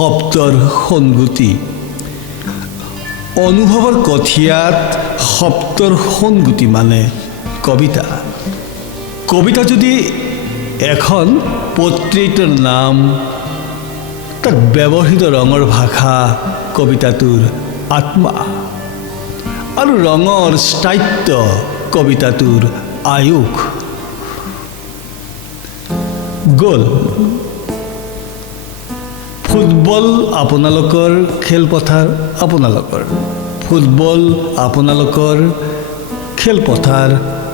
শব্দৰ সংগতি অনুভৱৰ কঠিয়াত শব্দৰ সংগতি মানে কবিতা কবিতা যদি এখন পত্ৰিতৰ নাম তাত ব্যৱহৃত ৰঙৰ ভাষা কবিতাটোৰ আত্মা আৰু ৰঙৰ স্থায়িত্ব কবিতাটোৰ আয়ুস গ'ল ফুটবল আপোনালোকৰ খেলপথাৰ আপোনালোকৰ ফুটবল আপোনালোকৰ খেলপথাৰ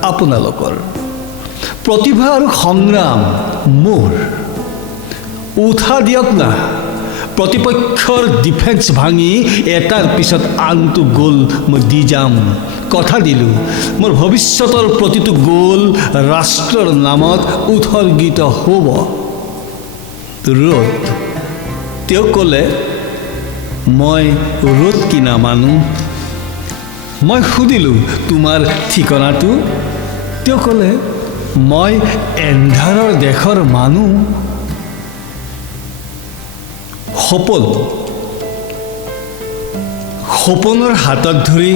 আপোনালোকৰ প্ৰতিভা আৰু সংগ্ৰাম মোৰ উঠা দিয়ক না প্ৰতিপক্ষৰ ডিফেন্স ভাঙি এটাৰ পিছত আনটো গোল মই দি যাম কথা দিলোঁ মোৰ ভৱিষ্যতৰ প্ৰতিটো গোল ৰাষ্ট্ৰৰ নামত উৎসৰ্গিত হ'ব ৰ'দ তেওঁ ক'লে মই ৰ'দ কি নামানো মই সুধিলোঁ তোমাৰ ঠিকনাটো তেওঁ ক'লে মই এন্ধাৰৰ দেশৰ মানুহ সপোনৰ হাতত ধৰি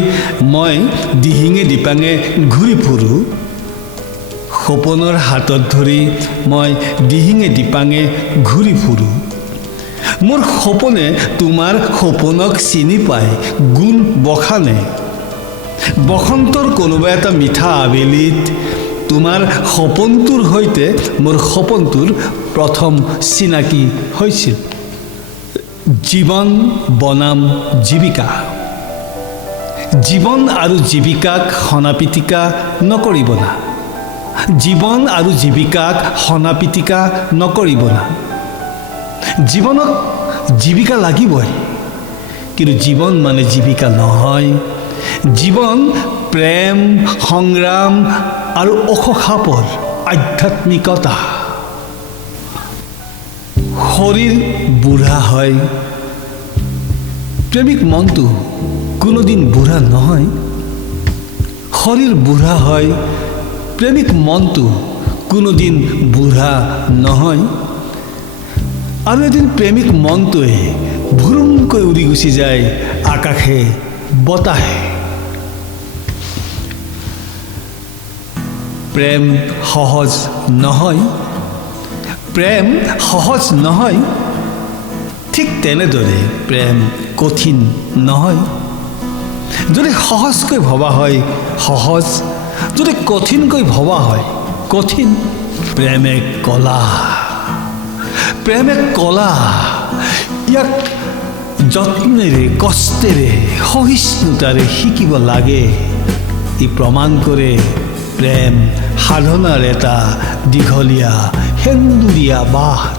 মই দিহিঙে দিপাঙে ঘূৰি ফুৰোঁ সপোনৰ হাতত ধৰি মই দিহিঙে দিপাঙে ঘূৰি ফুৰোঁ মোৰ সপোনে তোমাৰ সপোনক চিনি পায় গুণ বখানে বসন্তৰ কোনোবা এটা মিঠা আবেলিত তোমাৰ সপোনটোৰ সৈতে মোৰ সপোনটোৰ প্ৰথম চিনাকি হৈছিল জীৱন বনাম জীৱিকা জীৱন আৰু জীৱিকাক সনাপিটিকা নকৰিব না জীৱন আৰু জীৱিকাক সনাপিটিকা নকৰিব না জীৱনক জীৱিকা লাগিবই কিন্তু জীৱন মানে জীৱিকা নহয় জীৱন প্ৰেম সংগ্ৰাম আৰু অসখাপৰ আধ্যাত্মিকতা শৰীৰ বুঢ়া হয় প্ৰেমিক মনটো কোনোদিন বুঢ়া নহয় শৰীৰ বুঢ়া হয় প্ৰেমিক মনটো কোনোদিন বুঢ়া নহয় আৰু এদিন প্ৰেমিক মনটোৱে ভুৰুমকৈ উৰি গুচি যায় আকাশে বতাহে প্ৰেম সহজ নহয় প্ৰেম সহজ নহয় ঠিক তেনেদৰে প্ৰেম কঠিন নহয় যদি সহজকৈ ভবা হয় সহজ যদি কঠিনকৈ ভবা হয় কঠিন প্ৰেম এক কলা প্ৰেম এক কলা ইয়াক যত্নেৰে কষ্টেৰে সহিষ্ণুতাৰে শিকিব লাগে ই প্ৰমাণ কৰে প্ৰেম সাধনাৰ এটা দীঘলীয়া সেন্দুৰীয়া বাট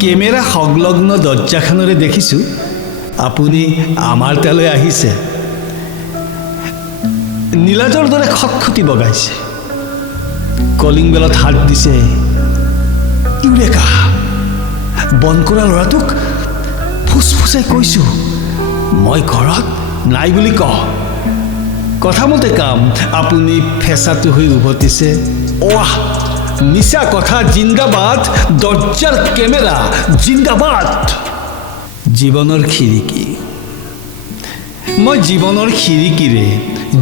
কেমেৰা সংলগ্ন দৰ্জাখনেৰে দেখিছোঁ আপুনি আমাৰ তালৈ আহিছে নীলাজৰ দৰে খটখটি বগাইছে কলিং বেলত হাত দিছে ইউৰেকা বন্ধ কৰা ল'ৰাটোক ফুচফুচাই কৈছোঁ মই ঘৰত নাই বুলি কথামতে কাম আপুনি ফেঁচাটো হৈ উভতিছে ৱাহ মিছা কথা জিন্দাবাদ দৰ্জাৰ কেমেৰা জিন্দাবাদ জীৱনৰ খিৰিকী মই জীৱনৰ খিৰিকীৰে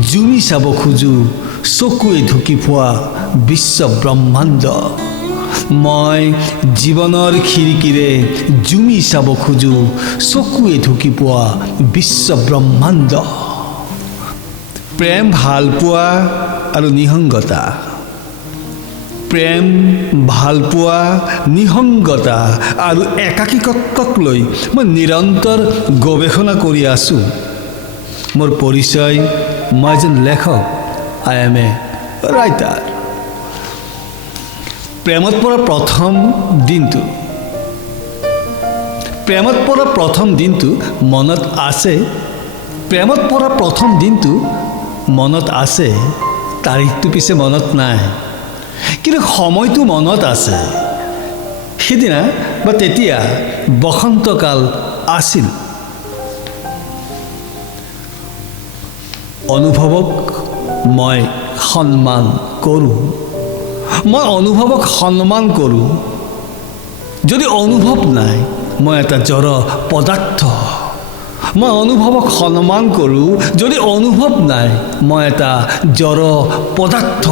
জুমি চাব খোজোঁ চকুৱে ঢুকি পোৱা বিশ্ব ব্ৰহ্মাণ্ড মই জীৱনৰ খিৰিকীৰে জুমি চাব খোজোঁ চকুৱে ঢুকি পোৱা বিশ্ব ব্ৰহ্মাণ্ড প্ৰেম ভাল পোৱা আৰু নিসংগতা প্ৰেম ভাল পোৱা নিসংগতা আৰু একাকীত্বক লৈ মই নিৰন্তৰ গৱেষণা কৰি আছোঁ মোৰ পৰিচয় মই এজন লেখক আই এম এ ৰাইটাৰ প্ৰেমত পৰা প্ৰথম দিনটো মনত আছে প্ৰেমত পৰা প্ৰথম দিনটো মনত আছে তাৰিখটো পিছে মনত নাই কিন্তু সময়টো মনত আছে সেদিনা বা তেতিয়া বসন্তকাল আছিল অনুভৱক মই সন্মান কৰোঁ মই অনুভৱক সন্মান কৰোঁ যদি অনুভৱ নাই মই এটা জড় পদাৰ্থ মই অনুভৱক সন্মান কৰোঁ যদি অনুভৱ নাই মই এটা জড় পদাৰ্থ